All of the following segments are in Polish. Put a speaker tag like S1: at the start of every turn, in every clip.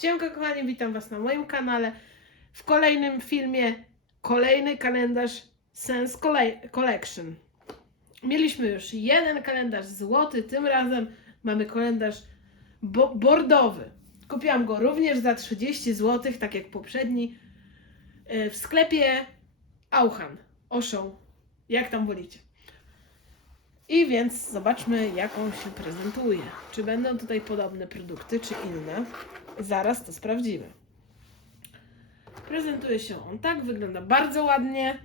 S1: Siemka kochani, witam Was na moim kanale. W kolejnym filmie kolejny kalendarz Sense Colle- Collection. Mieliśmy już jeden kalendarz złoty, tym razem mamy kalendarz bo- bordowy. Kupiłam go również za 30 zł, tak jak poprzedni, e, w sklepie Auchan, Oszą, jak tam wolicie. I więc zobaczmy, jak on się prezentuje. Czy będą tutaj podobne produkty, czy inne. Zaraz to sprawdzimy. Prezentuje się on tak, wygląda bardzo ładnie.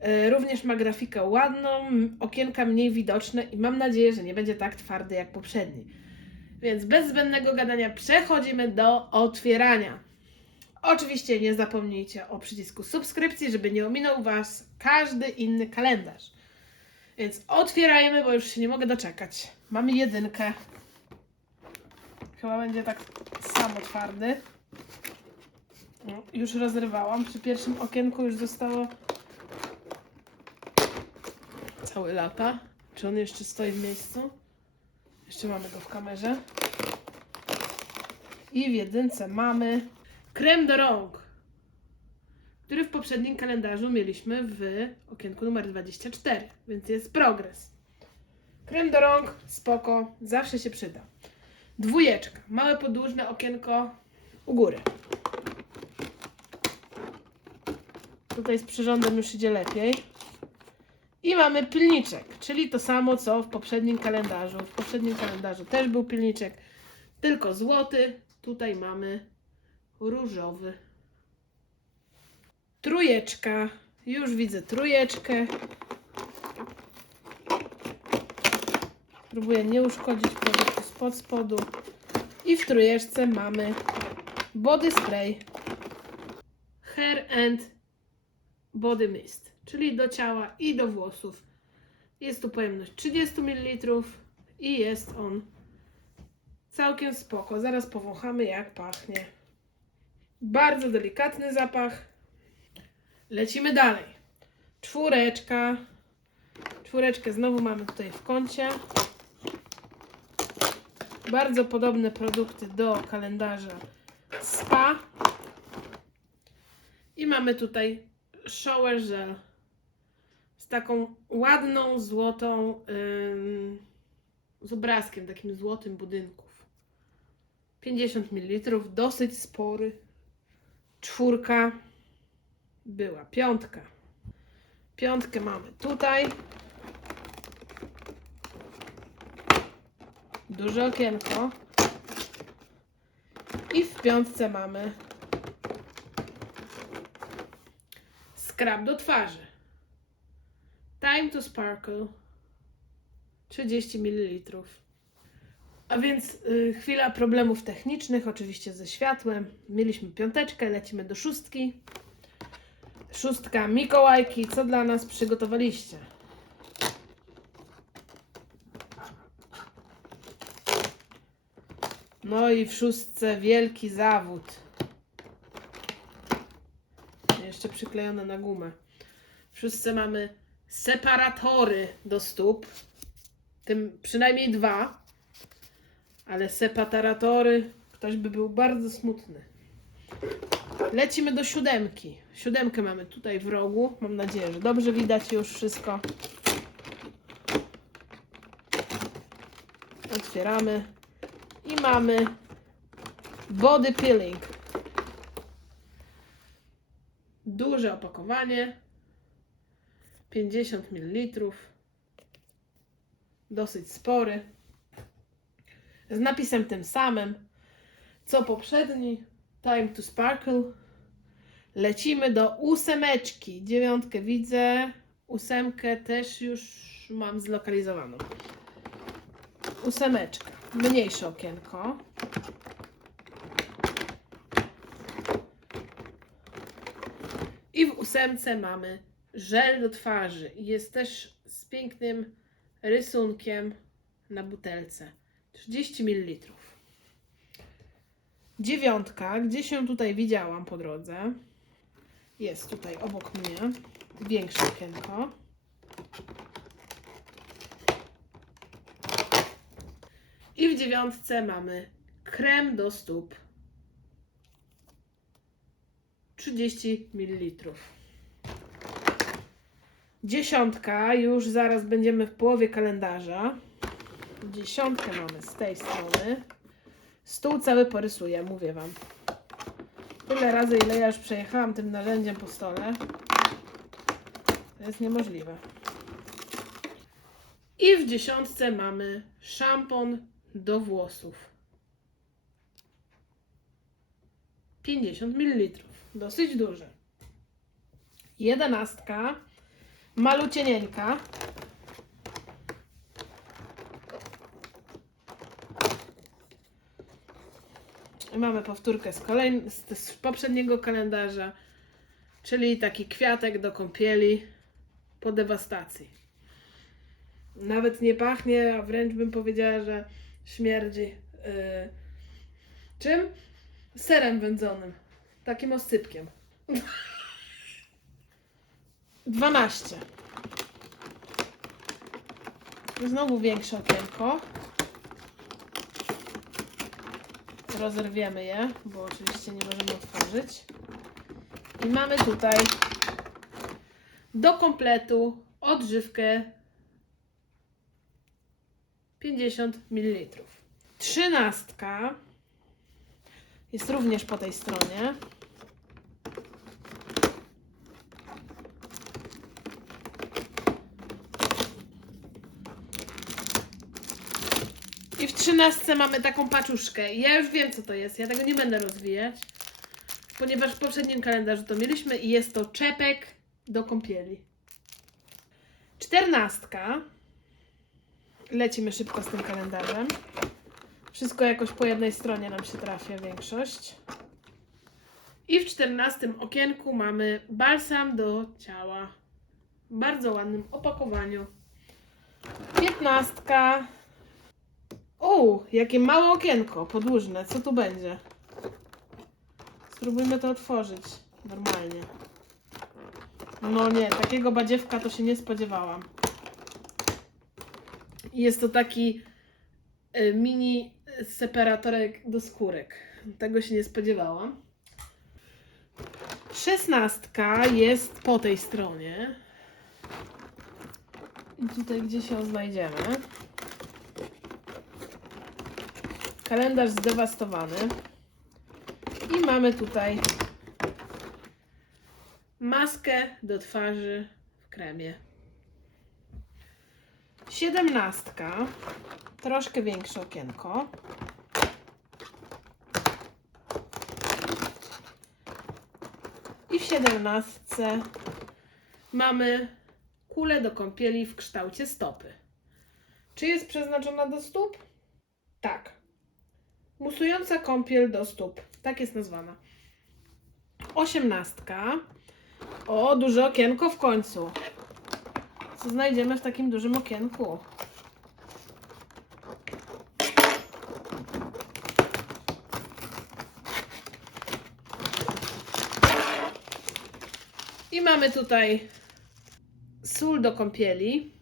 S1: E, Również ma grafikę ładną, okienka mniej widoczne i mam nadzieję, że nie będzie tak twardy jak poprzedni. Więc bez zbędnego gadania przechodzimy do otwierania. Oczywiście nie zapomnijcie o przycisku subskrypcji, żeby nie ominął Was każdy inny kalendarz. Więc otwierajmy, bo już się nie mogę doczekać. Mamy jedynkę. Chyba będzie tak samo twardy. No, już rozrywałam. Przy pierwszym okienku już zostało całe lata. Czy on jeszcze stoi w miejscu? Jeszcze mamy go w kamerze. I w jedynce mamy krem do rąk, który w poprzednim kalendarzu mieliśmy w okienku numer 24, więc jest progres. Krem do rąk, spoko, zawsze się przyda. Dwójeczka, małe podłużne okienko u góry. Tutaj z przyrządem już idzie lepiej. I mamy pilniczek, czyli to samo co w poprzednim kalendarzu. W poprzednim kalendarzu też był pilniczek, tylko złoty. Tutaj mamy różowy. Trójeczka. Już widzę trójeczkę. Próbuję nie uszkodzić produktu spod spodu. I w trójeczce mamy body spray hair and body mist, czyli do ciała i do włosów. Jest tu pojemność 30 ml i jest on całkiem spoko. Zaraz powąchamy jak pachnie. Bardzo delikatny zapach. Lecimy dalej. Czwóreczka. Czwóreczkę znowu mamy tutaj w kącie. Bardzo podobne produkty do kalendarza SPA. I mamy tutaj shower gel z taką ładną, złotą, ym, z obrazkiem takim złotym budynków. 50 ml, dosyć spory. Czwórka była piątka. Piątkę mamy tutaj. Duże okienko. I w piątce mamy skrab do twarzy. Time to Sparkle 30 ml. A więc y, chwila problemów technicznych, oczywiście ze światłem. Mieliśmy piąteczkę, lecimy do szóstki. Szóstka Mikołajki, co dla nas przygotowaliście? No i w szóstce wielki zawód. Jeszcze przyklejone na gumę. W szóstce mamy separatory do stóp. Tym przynajmniej dwa. Ale separatory, ktoś by był bardzo smutny. Lecimy do siódemki. Siódemkę mamy tutaj w rogu. Mam nadzieję, że dobrze widać już wszystko. Otwieramy. I mamy body peeling. Duże opakowanie. 50 ml. Dosyć spory. Z napisem tym samym co poprzedni. Time to sparkle. Lecimy do ósemeczki. Dziewiątkę widzę. Ósemkę też już mam zlokalizowaną. Ósemeczka. Mniejsze okienko. I w ósemce mamy żel do twarzy. Jest też z pięknym rysunkiem na butelce. 30 ml. Dziewiątka, gdzie się tutaj widziałam po drodze. Jest tutaj obok mnie. Większe okienko. I w dziewiątce mamy krem do stóp 30 ml. Dziesiątka, już zaraz będziemy w połowie kalendarza. Dziesiątkę mamy z tej strony. Stół cały porysuję, mówię Wam. Tyle razy, ile ja już przejechałam tym narzędziem po stole. To jest niemożliwe. I w dziesiątce mamy szampon do włosów. 50 ml. Dosyć duży. Jedenastka. Malucienieńka. Mamy powtórkę z, z, z poprzedniego kalendarza, czyli taki kwiatek do kąpieli po dewastacji. Nawet nie pachnie, a wręcz bym powiedziała, że śmierdzi. Yy, czym? Serem wędzonym. Takim osypkiem. 12. Znowu większe okienko. Rozerwiemy je, bo oczywiście nie możemy otworzyć. I mamy tutaj do kompletu odżywkę 50 ml. Trzynastka jest również po tej stronie. Trzynastce mamy taką paczuszkę. Ja już wiem, co to jest. Ja tego nie będę rozwijać, ponieważ w poprzednim kalendarzu to mieliśmy i jest to czepek do kąpieli. Czternastka. Lecimy szybko z tym kalendarzem. Wszystko jakoś po jednej stronie nam się trafia, większość. I w czternastym okienku mamy balsam do ciała. W bardzo ładnym opakowaniu. Piętnastka. Jakie małe okienko podłużne. Co tu będzie? Spróbujmy to otworzyć normalnie. No nie, takiego badziewka to się nie spodziewałam. Jest to taki y, mini separatorek do skórek. Tego się nie spodziewałam. Szesnastka jest po tej stronie. I tutaj gdzieś ją znajdziemy. Kalendarz zdewastowany. I mamy tutaj maskę do twarzy w kremie. Siedemnastka. Troszkę większe okienko. I w siedemnastce mamy kulę do kąpieli w kształcie stopy. Czy jest przeznaczona do stóp? Tak. Musująca kąpiel do stóp. Tak jest nazwana. Osiemnastka. O, duże okienko w końcu. Co znajdziemy w takim dużym okienku? I mamy tutaj sól do kąpieli.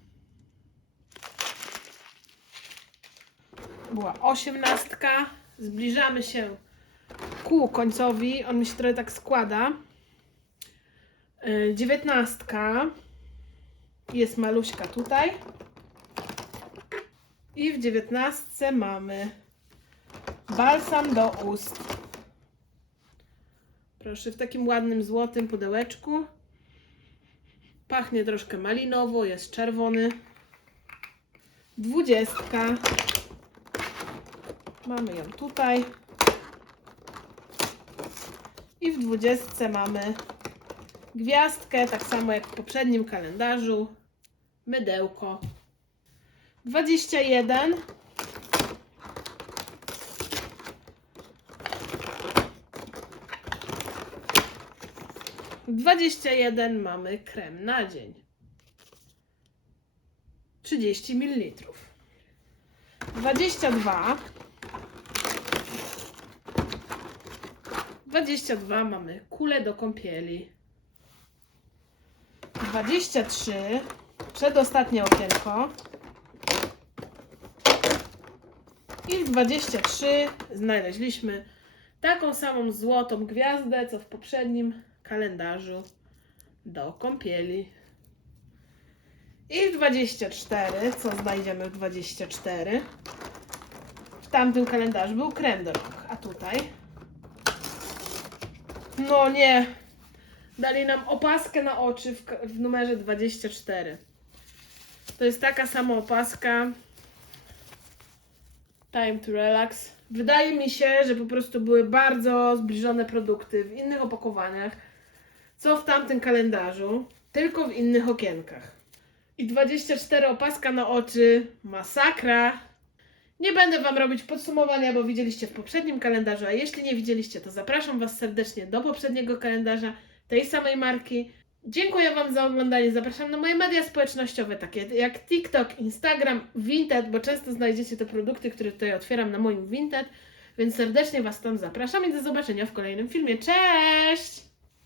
S1: Była osiemnastka. Zbliżamy się ku końcowi. On mi się trochę tak składa. Yy, Dziewiętnastka. Jest maluśka tutaj. I w dziewiętnastce mamy balsam do ust. Proszę, w takim ładnym złotym pudełeczku. Pachnie troszkę malinowo, jest czerwony. Dwudziestka. Mamy ją tutaj. I w dwudziestce mamy gwiazdkę, tak samo jak w poprzednim kalendarzu. Mydełko. 21. W 21 mamy krem na dzień. 30 ml. 22. 22 mamy kulę do kąpieli. 23. Przedostatnie okienko. I w 23 znaleźliśmy taką samą złotą gwiazdę, co w poprzednim kalendarzu do kąpieli. I w 24, co znajdziemy w 24? W tamtym kalendarzu był krem do rąk, a tutaj? No nie. Dali nam opaskę na oczy w, w numerze 24. To jest taka sama opaska. Time to relax. Wydaje mi się, że po prostu były bardzo zbliżone produkty w innych opakowaniach, co w tamtym kalendarzu, tylko w innych okienkach. I 24 opaska na oczy. Masakra. Nie będę Wam robić podsumowania, bo widzieliście w poprzednim kalendarzu, a jeśli nie widzieliście, to zapraszam Was serdecznie do poprzedniego kalendarza tej samej marki. Dziękuję Wam za oglądanie. Zapraszam na moje media społecznościowe, takie jak TikTok, Instagram, Vinted, bo często znajdziecie te produkty, które tutaj otwieram na moim Vinted. Więc serdecznie Was tam zapraszam i do zobaczenia w kolejnym filmie. Cześć!